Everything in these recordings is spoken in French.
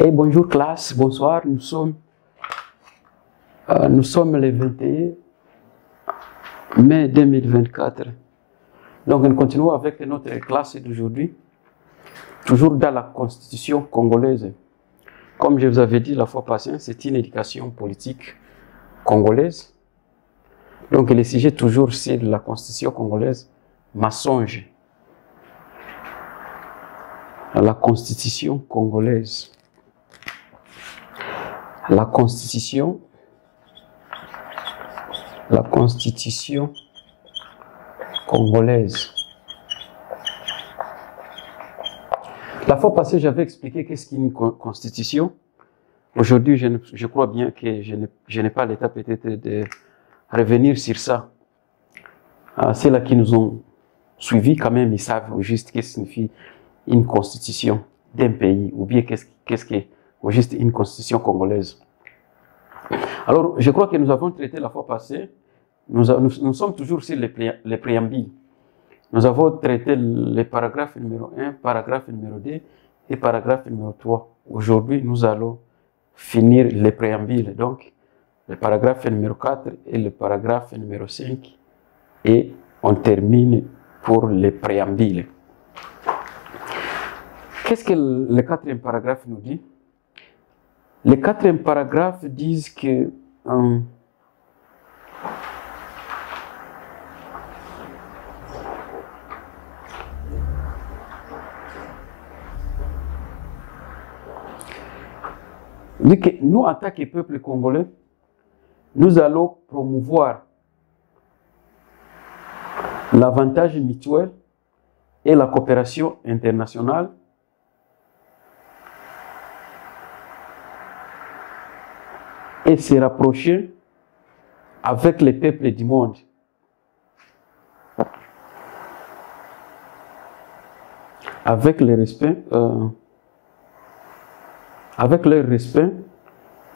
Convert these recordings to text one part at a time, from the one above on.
Et bonjour classe, bonsoir, nous sommes le 21 mai 2024. Donc nous continuons avec notre classe d'aujourd'hui, toujours dans la constitution congolaise. Comme je vous avais dit la fois passée, c'est une éducation politique congolaise. Donc le sujet toujours sur la constitution congolaise, mensonge. La constitution congolaise. La constitution congolaise. La fois passée, j'avais expliqué qu'est-ce qu'une constitution. Aujourd'hui, je crois bien que je n'ai pas l'état peut-être de revenir sur ça. Ceux-là qui nous ont suivis, quand même, ils savent juste qu'est-ce que signifie une constitution d'un pays, ou bien qu'est-ce qu'est juste une constitution congolaise. Alors, je crois que nous avons traité la fois passée, nous sommes toujours sur les préambules. Nous avons traité les paragraphes numéro 1, paragraphe numéro 2 et paragraphe numéro 3. Aujourd'hui, nous allons finir les préambules, donc le paragraphe numéro 4 et le paragraphe numéro 5, et on termine pour les préambules. Qu'est-ce que le quatrième paragraphe nous dit? Le quatrième paragraphe dit que nous, en tant que peuple congolais, nous allons promouvoir l'avantage mutuel et la coopération internationale et se rapprocher avec les peuples du monde. Avec leur respect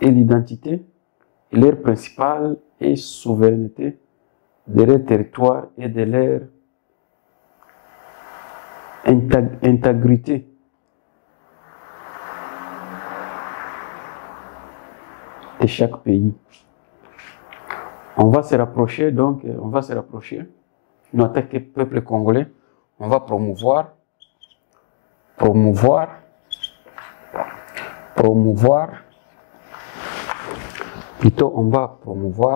et l'identité, leur principale et souveraineté de leur territoire et de leur intégrité. De chaque pays. On va se rapprocher, donc, nous, en tant que peuple congolais, on va promouvoir,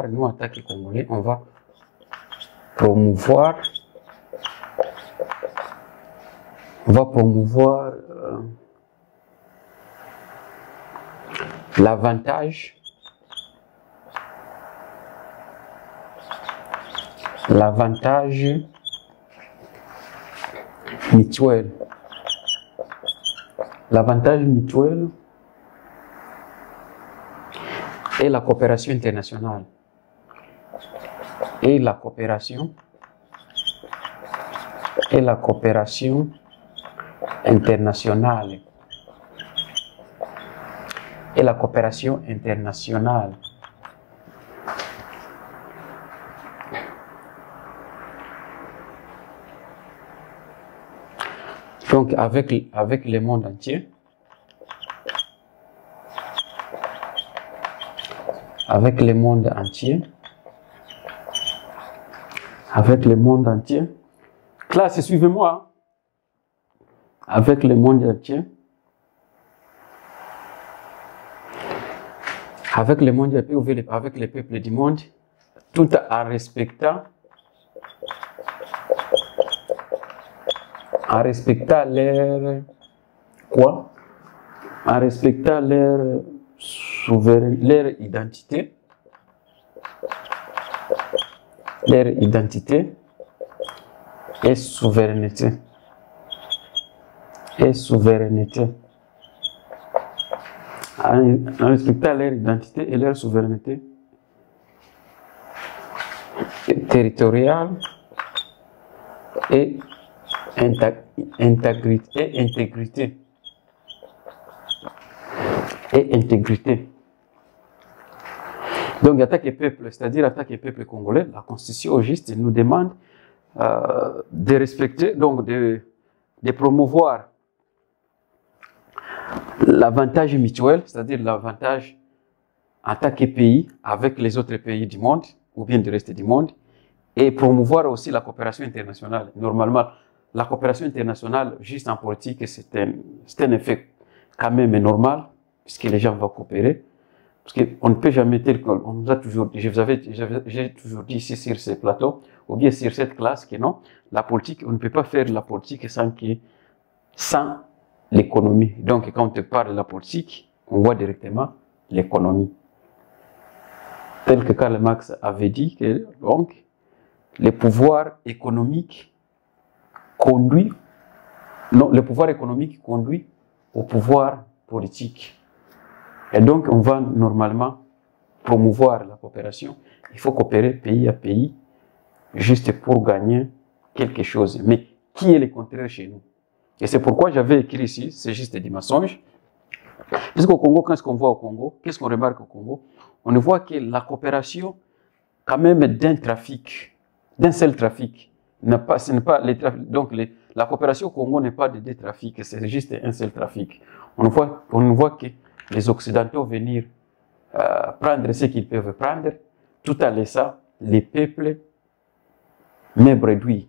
nous, en tant que Congolais, on va promouvoir l'avantage mutuel. L'avantage mutuel et la coopération internationale. Et la coopération internationale. Et la coopération internationale. Donc, avec le monde entier, classe, suivez-moi, avec le monde entier, avec les peuples du monde, tout en respectant leur identité et souveraineté. En respectant leur identité et leur souveraineté territoriale et intégrité. Donc, en tant que peuple, c'est-à-dire en tant que peuple congolais, la Constitution juste nous demande de respecter, donc de promouvoir l'avantage mutuel, c'est-à-dire l'avantage en tant que pays avec les autres pays du monde ou bien du reste du monde, et promouvoir aussi la coopération internationale. Normalement, la coopération internationale, juste en politique, c'est un effet quand même normal, puisque les gens vont coopérer. Parce qu'on ne peut jamais tel qu'on nous a toujours dit, j'ai toujours dit ici sur ces plateaux, ou bien sur cette classe, que non, la politique, on ne peut pas faire la politique sans l'économie. Donc, quand on te parle de la politique, on voit directement l'économie. Tel que Karl Marx avait dit que, donc, le pouvoir économique conduit au pouvoir politique. Et donc, on va normalement promouvoir la coopération. Il faut coopérer pays à pays, juste pour gagner quelque chose. Mais qui est le contraire chez nous? Et c'est pourquoi j'avais écrit ici, c'est juste des mensonges. Puisqu'au Congo, qu'est-ce qu'on voit au Congo? Qu'est-ce qu'on remarque au Congo? On voit que la coopération, quand même, d'un seul trafic, la coopération au Congo n'est pas de deux trafics, c'est juste un seul trafic. On voit que les Occidentaux venir prendre ce qu'ils peuvent prendre, tout en laissant les peuples même réduits.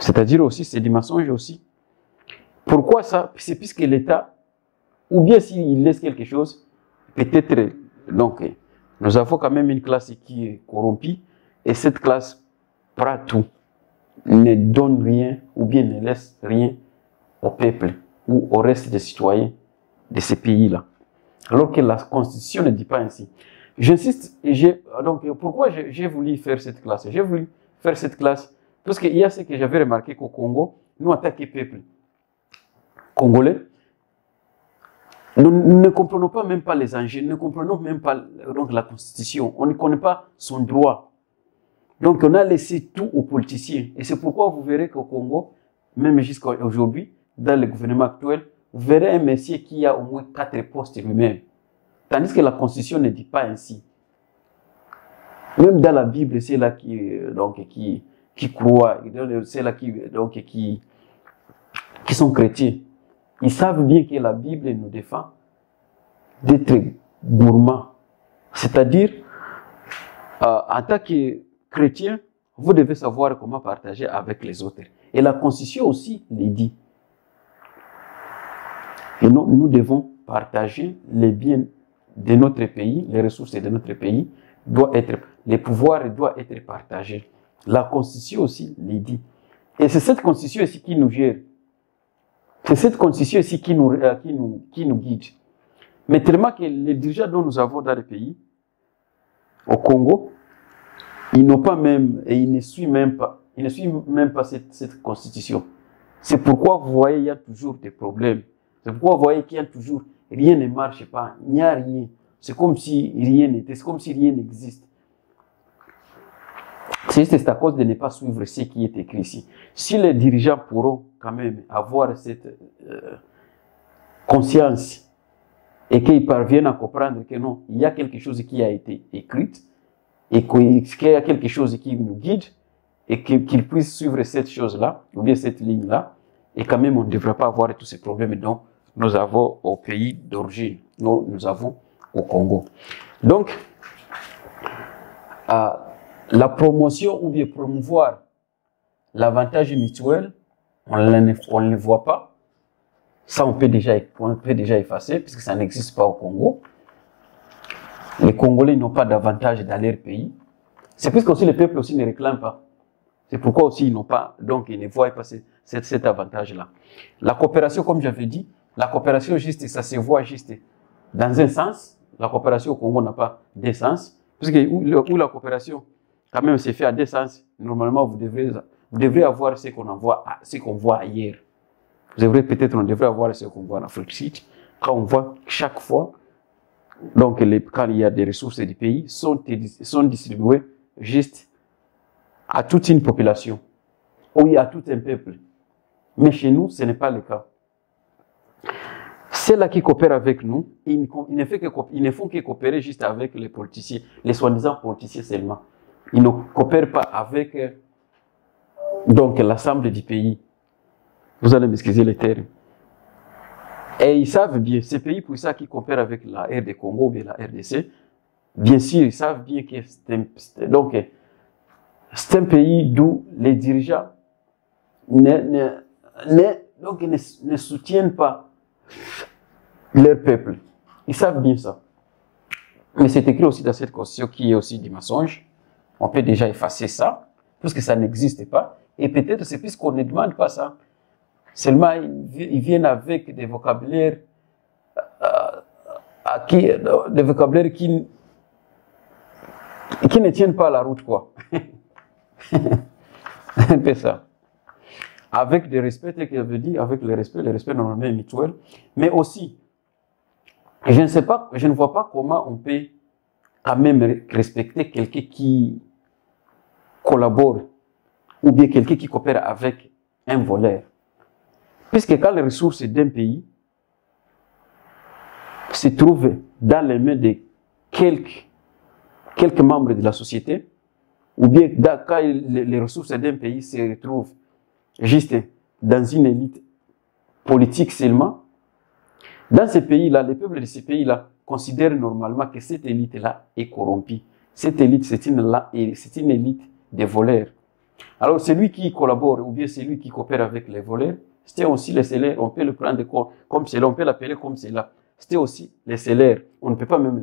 C'est-à-dire aussi, c'est du mensonge aussi. Pourquoi ça? C'est puisque l'État, ou bien s'il laisse quelque chose, peut-être, donc, nous avons quand même une classe qui est corrompue, et cette classe prend tout, ne donne rien, ou bien ne laisse rien au peuple, ou au reste des citoyens de ces pays-là. Alors que la Constitution ne dit pas ainsi. J'insiste, donc pourquoi j'ai voulu faire cette classe? J'ai voulu faire cette classe parce qu'il y a ce que j'avais remarqué qu'au Congo, nous, en tant que peuple congolais, nous ne comprenons pas même pas les enjeux, nous ne comprenons même pas donc, la Constitution, on ne connaît pas son droit. Donc on a laissé tout aux politiciens. Et c'est pourquoi vous verrez qu'au Congo, même jusqu'à aujourd'hui, dans le gouvernement actuel, vous verrez un monsieur qui a au moins 4 postes lui-même. Tandis que la Constitution ne dit pas ainsi. Même dans la Bible, c'est là qui croient, c'est là qui sont chrétiens. Ils savent bien que la Bible nous défend d'être gourmands. C'est-à-dire, en tant que chrétien, vous devez savoir comment partager avec les autres. Et la Constitution aussi le dit. Et nous devons partager les biens de notre pays, les ressources de notre pays, les pouvoirs doivent être partagés. La Constitution aussi le dit. Et c'est cette Constitution ici qui nous gère. C'est cette Constitution ici qui nous guide. Mais tellement que les dirigeants dont nous avons dans le pays, au Congo, ils n'ont pas même, et ils ne suivent même pas cette Constitution. C'est pourquoi vous voyez, il y a toujours des problèmes. C'est pourquoi vous voyez qu'il y a toujours, rien ne marche pas, il n'y a rien. C'est comme si rien n'était, c'est comme si rien n'existe. C'est à cause de ne pas suivre ce qui est écrit ici. Si les dirigeants pourront quand même avoir cette conscience et qu'ils parviennent à comprendre que non, il y a quelque chose qui a été écrit et qu'il y a quelque chose qui nous guide et qu'ils puissent suivre cette chose-là, ou bien cette ligne-là, et quand même on ne devrait pas avoir tous ces problèmes dont nous avons au pays d'origine, nous avons au Congo. Donc, la promotion ou bien promouvoir l'avantage mutuel, on ne le voit pas. Ça, on peut déjà effacer, puisque ça n'existe pas au Congo. Les Congolais n'ont pas d'avantage dans leur pays. C'est puisque aussi les peuples aussi ne réclament pas. C'est pourquoi aussi ils n'ont pas, donc ils ne voient pas cet avantage-là. La coopération, comme j'avais dit, la coopération juste, ça se voit juste dans un sens. La coopération au Congo n'a pas deux sens. Puisque où la coopération, quand même, c'est fait à deux sens, normalement, vous devrez avoir ce qu'on voit ailleurs. On devrait avoir ce qu'on voit en Afrique Sud, quand on voit chaque fois, donc quand il y a des ressources du pays, sont distribuées juste à toute une population, ou à tout un peuple. Mais chez nous, ce n'est pas le cas. Ceux-là qui coopèrent avec nous, ils ne font que coopérer juste avec les politiciens, les soi-disant politiciens seulement. Ils ne coopèrent pas avec donc l'ensemble du pays. Vous allez m'excuser les termes. Et ils savent bien, ces pays pour ça qui coopèrent avec la RD Congo ou bien la RDC, bien sûr, ils savent bien que c'est un pays d'où les dirigeants ne soutiennent pas leur peuple. Ils savent bien ça. Mais c'est écrit aussi dans cette constitution qui est aussi du mensonge. On peut déjà effacer ça, puisque ça n'existe pas. Et peut-être c'est puisqu'on ne demande pas ça. Seulement, ils viennent avec des vocabulaires, des vocabulaires qui ne tiennent pas la route, quoi. Un peu ça. Avec des respects, tel que je dis, avec le respect normalement est mutuel, mais aussi, je ne vois pas comment on peut quand même respecter quelqu'un qui collabore ou bien quelqu'un qui coopère avec un voleur. Puisque quand les ressources d'un pays se trouvent dans les mains de quelques membres de la société, ou bien quand les ressources d'un pays se retrouvent juste dans une élite politique seulement, dans ces pays-là, les peuples de ces pays-là considèrent normalement que cette élite-là est corrompue. Cette élite, c'est une élite des voleurs. Alors, celui qui collabore ou bien celui qui coopère avec les voleurs, c'était aussi les salaires. On peut le prendre comme cela, on peut l'appeler comme cela. C'était aussi les salaires. On ne peut pas même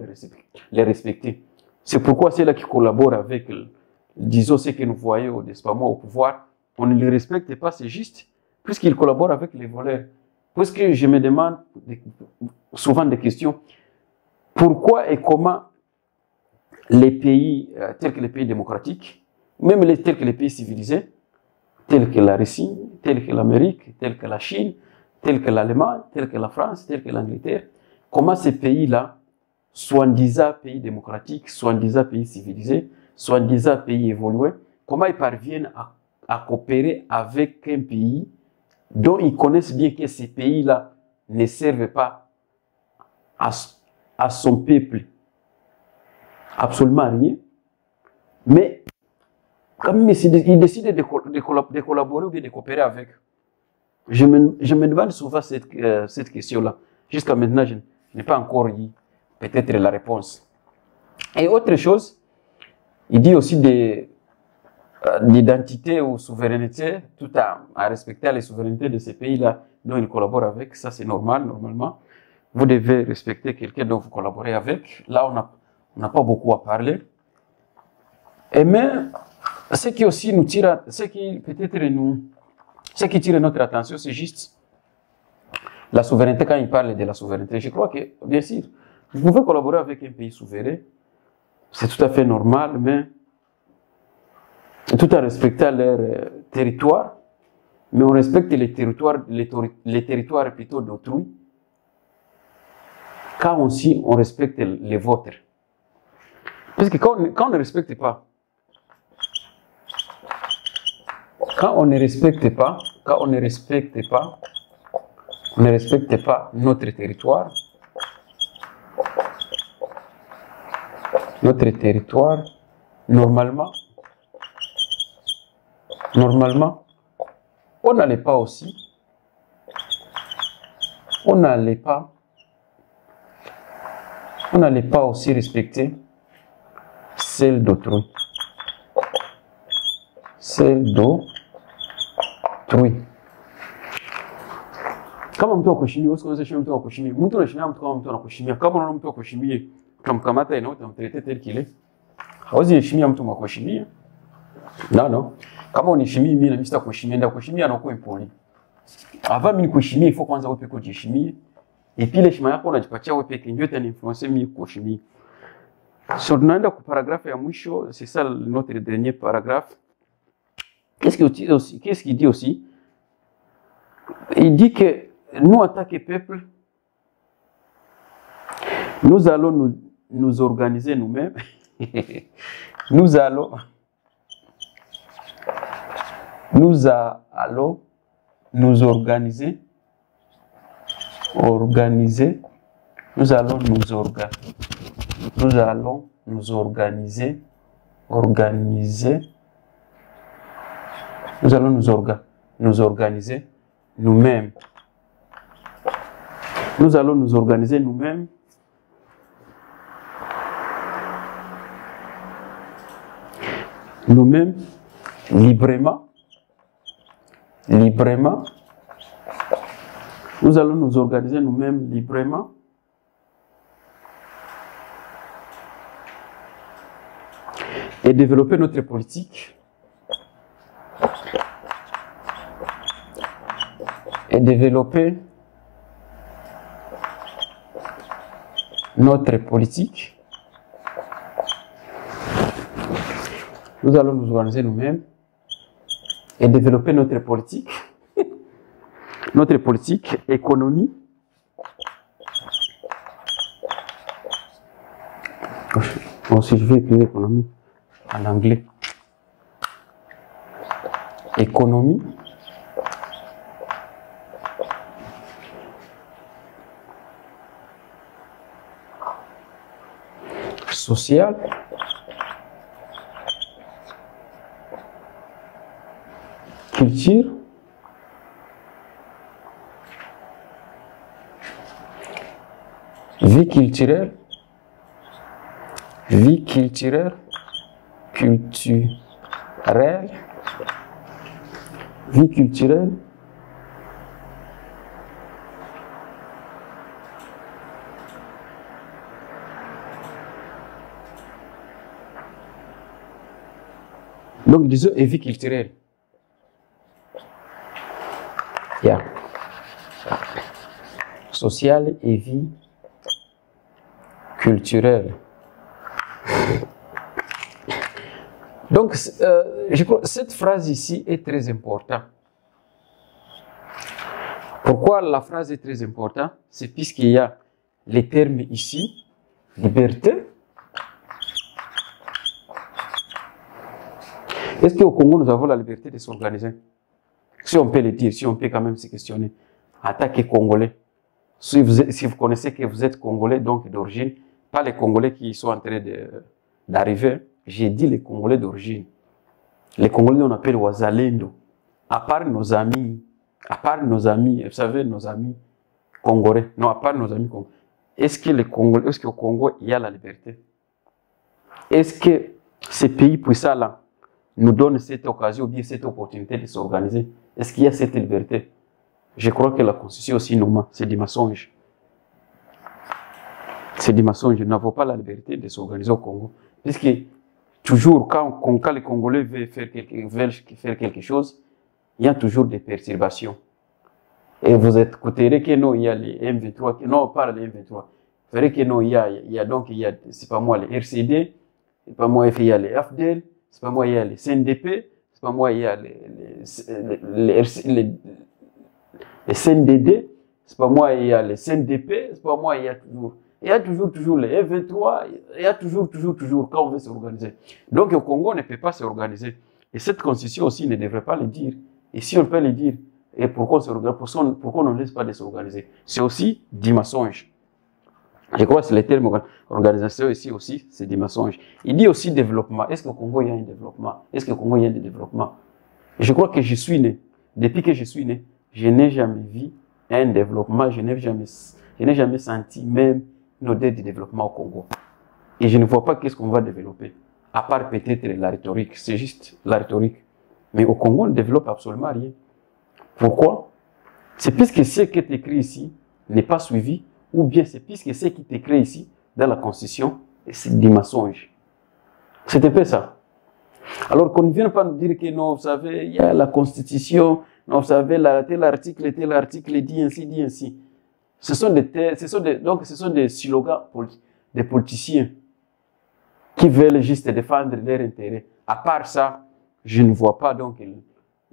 les respecter. C'est pourquoi ceux-là qui collaborent avec, disons, ceux que nous voyons au pouvoir, on ne les respecte pas, c'est juste, puisqu'ils collaborent avec les voleurs. Puisque je me demande souvent des questions, pourquoi et comment les pays, tels que les pays démocratiques, même tels que les pays civilisés, tels que la Russie, tels que l'Amérique, tels que la Chine, tels que l'Allemagne, tels que la France, tels que l'Angleterre, comment ces pays-là, soi-disant pays démocratiques, soi-disant pays civilisés, soi-disant pays évolués, comment ils parviennent à coopérer avec un pays dont ils connaissent bien que ces pays-là ne servent pas à son peuple absolument rien, mais quand même ils décident de collaborer ou bien de coopérer avec. Je me demande souvent cette question-là. Jusqu'à maintenant, je n'ai pas encore eu peut-être la réponse. Et autre chose, il dit aussi d'identité ou souveraineté, tout à respecter les souverainetés de ces pays-là dont ils collaborent avec. Ça, c'est normal, normalement. Vous devez respecter quelqu'un dont vous collaborez avec. Là, on n'a pas beaucoup à parler. Et mais, ce qui aussi nous tire, ce qui tire notre attention, c'est juste la souveraineté. Quand il parle de la souveraineté, je crois que, bien sûr, vous pouvez collaborer avec un pays souverain. C'est tout à fait normal, mais tout en respectant leur territoire, mais on respecte les territoires plutôt d'autrui, quand aussi on respecte les vôtres. Parce que quand on ne respecte pas, on ne respecte pas notre territoire, normalement, on n'allait pas aussi respecter celle d'autrui. Kama mtu akuheshimia, usikose mtu akuheshimia. Mtu anaheshimia mtu kama mtu anakuheshimia. Kama unaona mtu akuheshimia, utamkamata na utamtrete tel kile. Hawezi heshimia mtu mwakuheshimia. Non. Kama uniheshimia mimi na mimi sitakuheshimia, ndio kuheshimia na kuwa impoli. Avant mimi kuheshimia, il faut kwanza wewe peke kujiheshimia. Et puis heshima yako unajipatia wewe peke, ndio itaniinfluencer mimi kuheshimia. So tunaenda kwa paragraphe ya mwisho, c'est ça notre dernier paragraphe. Qu'est-ce qu'il dit aussi? Il dit que nous, en tant que peuple, nous allons nous organiser nous-mêmes. Nous allons nous nous organiser. Nous allons nous organiser. Nous allons nous organiser nous-mêmes. Nous allons nous organiser nous-mêmes librement. Nous allons nous organiser nous-mêmes librement et développer notre politique Nous allons nous organiser nous-mêmes et développer notre politique économie, bon, si je vais écrire économie en anglais, économie, sociale, culture, vie culturelle, donc disons et vie culturelle. Yeah. Sociale et vie culturelle. Donc, je crois que cette phrase ici est très importante. Pourquoi la phrase est très importante? C'est puisqu'il y a les termes ici, liberté. Est-ce qu'au Congo, nous avons la liberté de s'organiser? Si on peut le dire, si on peut quand même se questionner. En tant que Congolais, si vous connaissez que vous êtes Congolais, donc d'origine, pas les Congolais qui sont en train d'arriver, j'ai dit les Congolais d'origine. Les Congolais, on appelle Wazalendo. À part nos amis, vous savez, nos amis congolais, non, à part nos amis congolais, est-ce qu'au Congo, il y a la liberté? Est-ce que ces pays puissants-là nous donnent cette occasion ou bien cette opportunité de s'organiser? Est-ce qu'il y a cette liberté? Je crois que la Constitution aussi nous ment, c'est du mensonge. C'est du mensonge, nous n'avons pas la liberté de s'organiser au Congo. Puisque toujours, quand les Congolais veulent faire quelque chose, il y a toujours des perturbations. Et vous écouterez que non, il y a les M23, non, pas les M23. Vous verrez que non, il y a, c'est pas moi, les RCD, c'est pas moi, il y a les FDL, c'est pas moi, il y a les CNDP, c'est pas moi, il y a les CNDD, c'est pas moi, il y a les CNDP, c'est pas moi, il y a toujours les F23, il y a toujours, quand on veut s'organiser. Donc au Congo, on ne peut pas s'organiser. Et cette constitution aussi ne devrait pas le dire. Et si on peut le dire, et pourquoi on ne laisse pas de s'organiser? C'est aussi du mensonge. Je crois que c'est le terme organisation ici aussi, c'est du mensonge. Il dit aussi développement. Est-ce qu'au Congo, il y a un développement? Est-ce qu'au Congo, il y a un développement? Je crois que je suis né. Depuis que je suis né, je n'ai jamais vu un développement, je n'ai jamais senti même une odeur de développement au Congo. Et je ne vois pas qu'est-ce qu'on va développer, à part peut-être la rhétorique, c'est juste la rhétorique. Mais au Congo, on ne développe absolument rien. Pourquoi? C'est puisque ce qui est écrit ici n'est pas suivi, ou bien c'est puisque ce qui est écrit ici, dans la Constitution, c'est des mensonges. C'est un peu ça. Alors qu'on ne vienne pas nous dire que non, vous savez, il y a la Constitution, non, vous savez, tel article dit ainsi. Ce sont des slogans des politiciens qui veulent juste défendre leurs intérêts. À part ça, je ne vois pas donc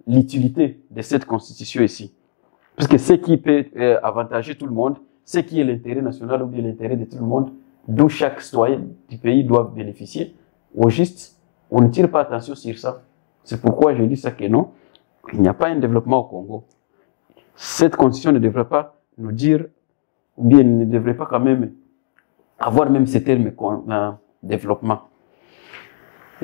l'utilité de cette constitution ici. Parce que ce qui peut avantager tout le monde, ce qui est l'intérêt national ou bien l'intérêt de tout le monde, d'où chaque citoyen du pays doit bénéficier, au juste, on ne tire pas attention sur ça. C'est pourquoi je dis ça que non, il n'y a pas un développement au Congo. Cette constitution ne devrait pas nous dire, ou bien ne devrait pas quand même avoir même ce terme développement.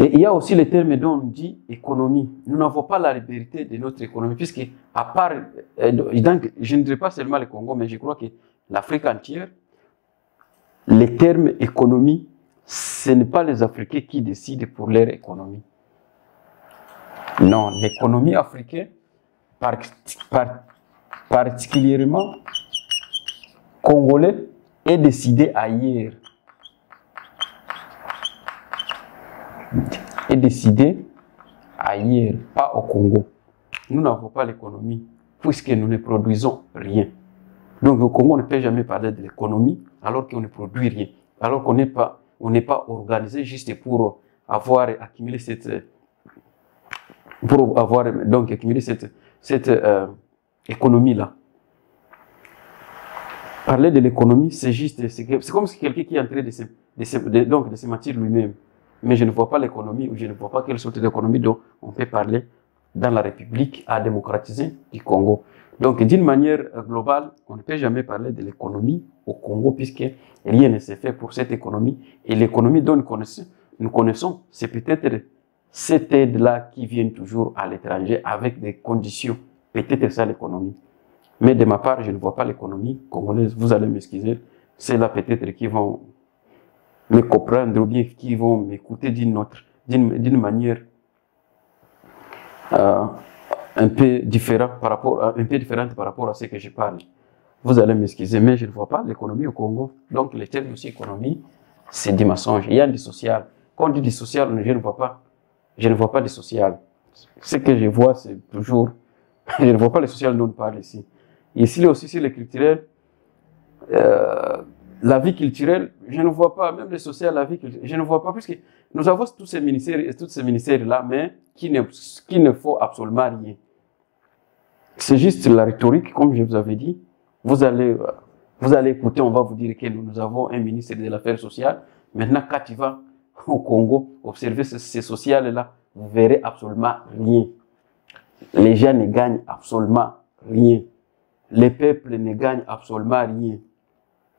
Et il y a aussi le terme dont on dit économie. Nous n'avons pas la liberté de notre économie, puisque à part, donc, je ne dirais pas seulement le Congo, mais je crois que l'Afrique entière, les termes économie, ce n'est pas les Africains qui décident pour leur économie. Non, l'économie africaine, particulièrement congolais, est décidée ailleurs. Est décidée ailleurs, pas au Congo. Nous n'avons pas l'économie, puisque nous ne produisons rien. Donc au Congo, on ne peut jamais parler de l'économie alors qu'on ne produit rien, alors qu'on n'est pas organisé juste pour avoir accumulé cette économie-là. Parler de l'économie, c'est juste, c'est comme si quelqu'un qui est en train de se mentir lui-même. Mais je ne vois pas l'économie, ou je ne vois pas quelle sorte d'économie dont on peut parler dans la République à démocratiser du Congo. Donc, d'une manière globale, on ne peut jamais parler de l'économie au Congo, puisque rien ne s'est fait pour cette économie. Et l'économie dont nous connaissons, c'est peut-être cette aide-là qui vient toujours à l'étranger avec des conditions. Peut-être ça l'économie. Mais de ma part, je ne vois pas l'économie congolaise. Vous allez m'excuser. C'est là peut-être qui vont me comprendre ou bien qui vont m'écouter d'une manière un peu différente par rapport à ce que je parle. Vous allez m'excuser, mais je ne vois pas l'économie au Congo. Donc, le terme aussi économie, c'est du mensonge. Il y a du social. Quand on dit du social, je ne vois pas du social. Ce que je vois, c'est toujours, je ne vois pas le social dont on parle ici. Ici aussi, sur le culturel, la vie culturelle, je ne vois pas, même le social, la vie culturelle, je ne vois pas, puisque nous avons tous ces ministères-là, mais qui ne font absolument rien. C'est juste la rhétorique, comme je vous avais dit. Vous allez écouter, on va vous dire que nous avons un ministre de l'Affaires sociales. Maintenant, quand tu vas au Congo observer ces sociales-là, vous verrez absolument rien. Les gens ne gagnent absolument rien. Les peuples ne gagnent absolument rien.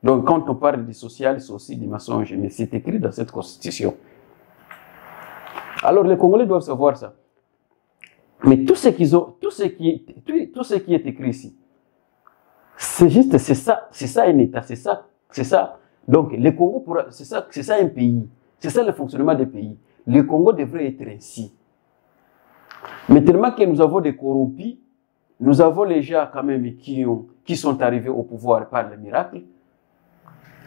Donc, quand on parle du social, c'est aussi du mensonge, mais c'est écrit dans cette constitution. Alors, les Congolais doivent savoir ça. Mais tout ce qui est écrit ici, c'est juste, c'est ça un État, c'est ça. Donc, le Congo, c'est ça un pays. C'est ça le fonctionnement des pays. Le Congo devrait être ainsi. Mais tellement que nous avons des corrompus, nous avons les gens quand même qui sont arrivés au pouvoir par le miracle,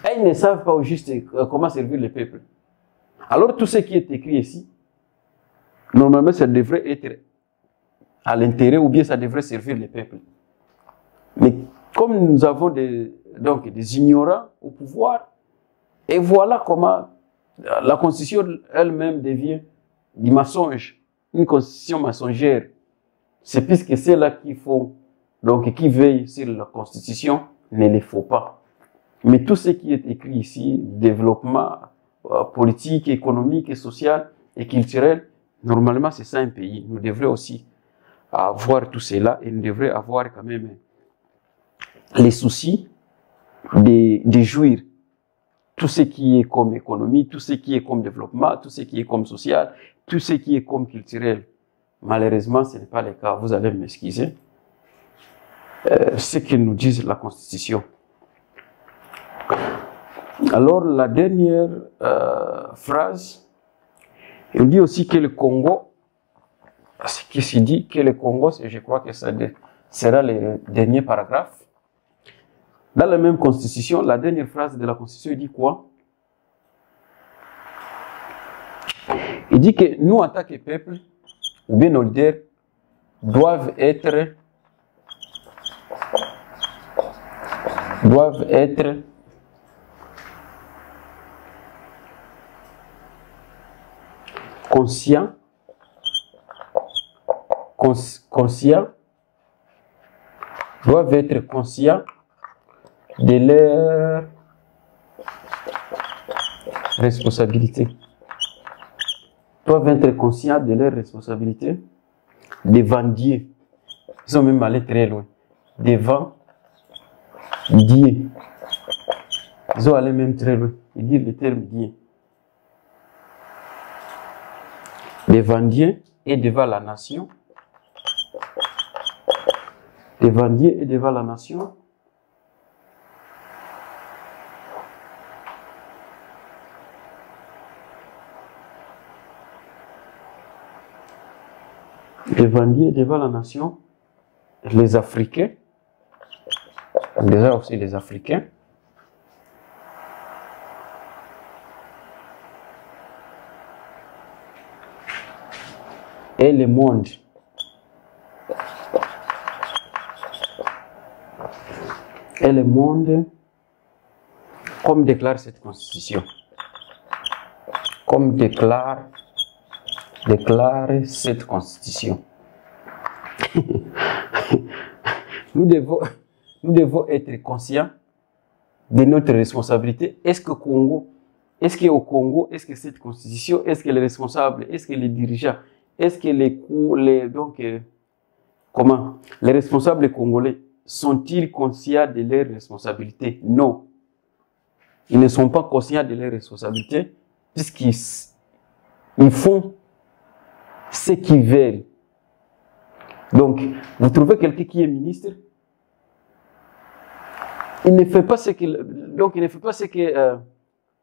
et ils ne savent pas juste comment servir le peuple. Alors tout ce qui est écrit ici, normalement ça devrait être à l'intérêt ou bien ça devrait servir le peuple. Mais comme nous avons des ignorants au pouvoir, et voilà comment la constitution elle-même devient du mensonge, une constitution mensongère. C'est puisque c'est là qui veillent sur la constitution, ne les faut pas. Mais tout ce qui est écrit ici, développement politique, économique, social et culturel, normalement c'est ça un pays. Nous devrions aussi avoir tout cela et nous devrions avoir quand même les soucis de jouir tout ce qui est comme économie, tout ce qui est comme développement, tout ce qui est comme social, tout ce qui est comme culturel. Malheureusement, ce n'est pas le cas. Vous allez m'excuser. Ce que nous dit la Constitution. Alors, la dernière phrase, il dit aussi que le Congo, ce qui se dit que le Congo, je crois que ça sera le dernier paragraphe. Dans la même Constitution, la dernière phrase de la Constitution, il dit quoi? Il dit que nous, en tant que peuple, ou bien nos leaders, doivent être conscients de leurs responsabilités. Doivent être conscients de leurs responsabilités devant Dieu. Ils sont même allés très loin. Devant Dieu. Ils ont allé même très loin. Ils disent le terme Dieu. devant Dieu et devant la nation. Devant Dieu et devant la nation. Devant Dieu et devant la nation, les Africains, déjà aussi les Africains, et le monde. Et le monde, comme déclare cette constitution, comme déclare cette constitution. Nous devons être conscients de notre responsabilité. Est-ce qu'au Congo, est-ce que cette constitution, est-ce que les responsables, est-ce que les dirigeants, est-ce que les responsables congolais sont-ils conscients de leurs responsabilités? Non. Ils ne sont pas conscients de leurs responsabilités puisqu'ils font ce qu'ils veulent. Donc, vous trouvez quelqu'un qui est ministre, il ne fait pas ce que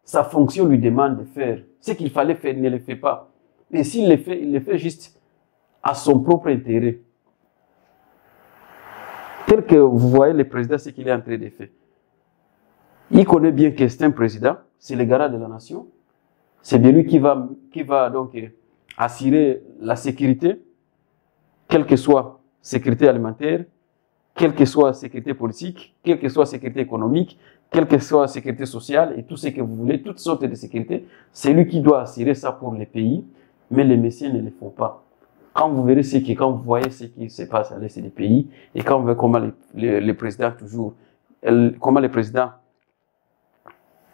sa fonction lui demande de faire. Ce qu'il fallait faire, il ne le fait pas. Et s'il le fait, il le fait juste à son propre intérêt. Tel que vous voyez le président, ce qu'il est en train de faire. Il connaît bien que c'est un président, c'est le garant de la nation. C'est bien lui qui va donc assurer la sécurité, quelle que soit sécurité alimentaire, quelle que soit sécurité politique, quelle que soit sécurité économique, quelle que soit sécurité sociale et tout ce que vous voulez, toutes sortes de sécurité. C'est lui qui doit assurer ça pour les pays, mais les messieurs ne le font pas. Quand vous voyez ce qui se passe à l'est des pays, et quand vous voyez comment le président comment le président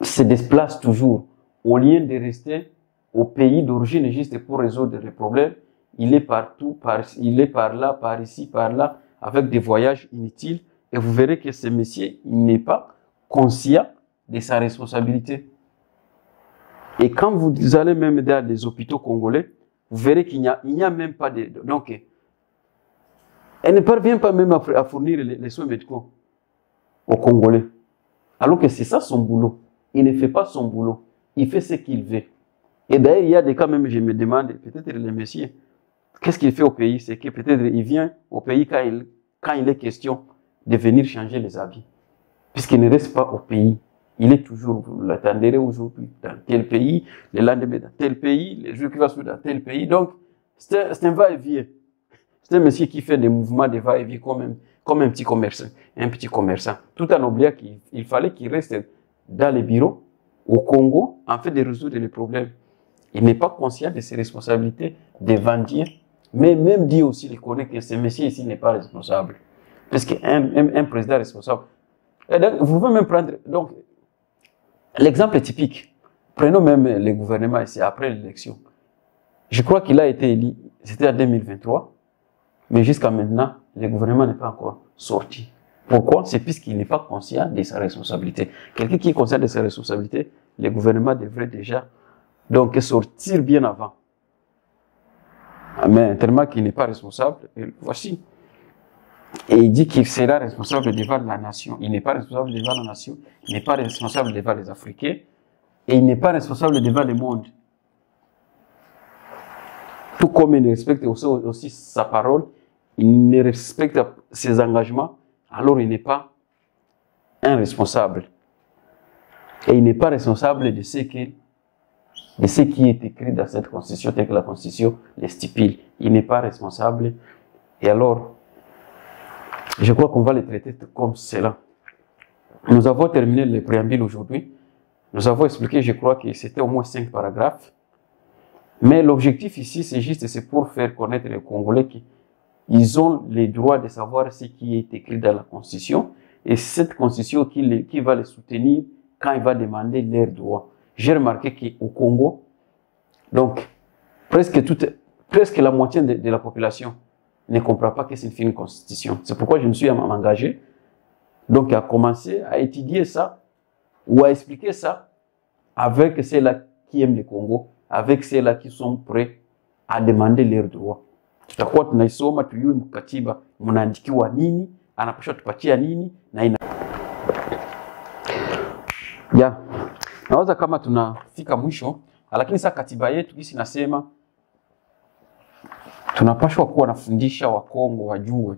se déplace toujours, au lieu de rester au pays d'origine juste pour résoudre les problèmes, il est partout, il est par là, par ici, par là, avec des voyages inutiles, et vous verrez que ce monsieur, il n'est pas conscient de sa responsabilité. Et quand vous allez même dans des hôpitaux congolais, vous verrez qu'il n'y a même pas de... Donc, elle ne parvient pas même à fournir les soins médicaux aux Congolais. Alors que c'est ça son boulot. Il ne fait pas son boulot. Il fait ce qu'il veut. Et d'ailleurs, il y a des cas même, je me demande, peut-être les messieurs, qu'est-ce qu'il fait au pays? C'est que peut-être il vient au pays quand il est question de venir changer les habits. Puisqu'il ne reste pas au pays. Il est toujours, vous l'attendrez aujourd'hui dans tel pays, le lendemain dans tel pays, les jours qui vont suivre dans tel pays. Donc, c'est un va-et-vient. C'est un monsieur qui fait des mouvements de va-et-vient comme un petit commerçant. Tout en oubliant qu'il fallait qu'il reste dans les bureaux, au Congo, en fait de résoudre les problèmes. Il n'est pas conscient de ses responsabilités devant Dieu, mais même Dieu aussi il connaît que ce monsieur ici n'est pas responsable. Parce qu'un président responsable. Et donc, vous pouvez même prendre... Donc, l'exemple est typique. Prenons même le gouvernement ici, après l'élection. Je crois qu'il a été élu, c'était en 2023, mais jusqu'à maintenant, le gouvernement n'est pas encore sorti. Pourquoi? C'est puisqu'il n'est pas conscient de sa responsabilité. Quelqu'un qui est conscient de sa responsabilité, le gouvernement devrait déjà donc sortir bien avant. Mais tellement qu'il n'est pas responsable, et voici. Et il dit qu'il sera responsable devant la nation. Il n'est pas responsable devant la nation, il n'est pas responsable devant les Africains, et il n'est pas responsable devant le monde. Tout comme il respecte aussi sa parole, il ne respecte ses engagements, alors il n'est pas un responsable. Et il n'est pas responsable de ce qui est écrit dans cette constitution, tel que la constitution le stipule. Il n'est pas responsable. Et alors, je crois qu'on va les traiter comme cela. Nous avons terminé le préambule aujourd'hui. Nous avons expliqué, je crois que c'était au moins 5 paragraphes. Mais l'objectif ici, c'est pour faire connaître les Congolais qu'ils ont le droit de savoir ce qui est écrit dans la Constitution. Et c'est cette Constitution qui va les soutenir quand il va demander leurs droits. J'ai remarqué qu'au Congo, donc, presque la moitié de la population ne comprend pas que c'est une constitution. C'est pourquoi je me suis engagé, donc à commencer à étudier ça, ou à expliquer ça avec ceux-là qui aiment le Congo, avec ceux-là qui sont prêts à demander leurs droits. Tutakuwa tunaisoma tuyue mkatiba mnaandikiwa nini, anapaswa tupatia nini na ina naweza kama tunafika mwisho, lakini sasa katiba yetu hisi nasema tunapaswa kuwa nafundisha Wakongo wajue.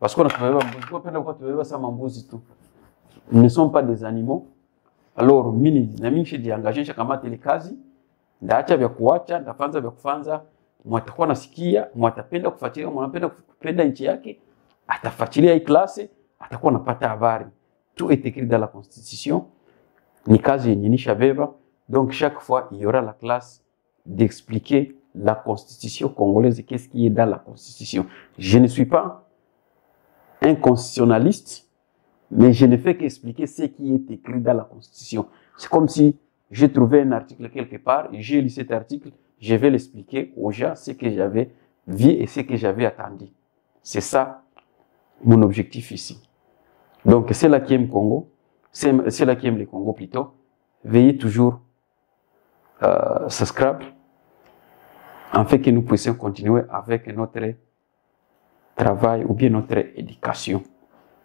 Parce que tunabeba mbuzi, kwa penda kwa tubeba sama mbuzi tu. Ils ne sont pas des animaux. Alors mimi na mimi shijiangajesha kama ile kazi, ndaacha vya kuacha, ndafanza vya kufanza, mwatakuwa nasikia, mwatapenda kufuatilia, mwanapenda kupenda nchi yake, atafuatilia hii klase, atakuwa napata habari. Tout est écrit dans la Constitution. Ni kazi yenye nishabeba. Donc chaque fois il y aura la classe d'expliquer la Constitution congolaise, qu'est-ce qui est dans la Constitution. Je ne suis pas un constitutionnaliste, mais je ne fais qu'expliquer ce qui est écrit dans la Constitution. C'est comme si j'ai trouvé un article quelque part, et j'ai lu cet article, je vais l'expliquer aux gens ce que j'avais vu et ce que j'avais attendu. C'est ça mon objectif ici. Donc c'est là qui aime Congo, c'est là qui aime le Congo plutôt. Veuillez toujours subscribe, afin que nous puissions continuer avec notre travail ou bien notre éducation.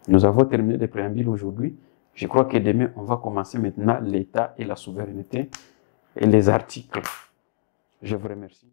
Nous avons terminé le préambule aujourd'hui. Je crois que demain, on va commencer maintenant l'État et la souveraineté et les articles. Je vous remercie.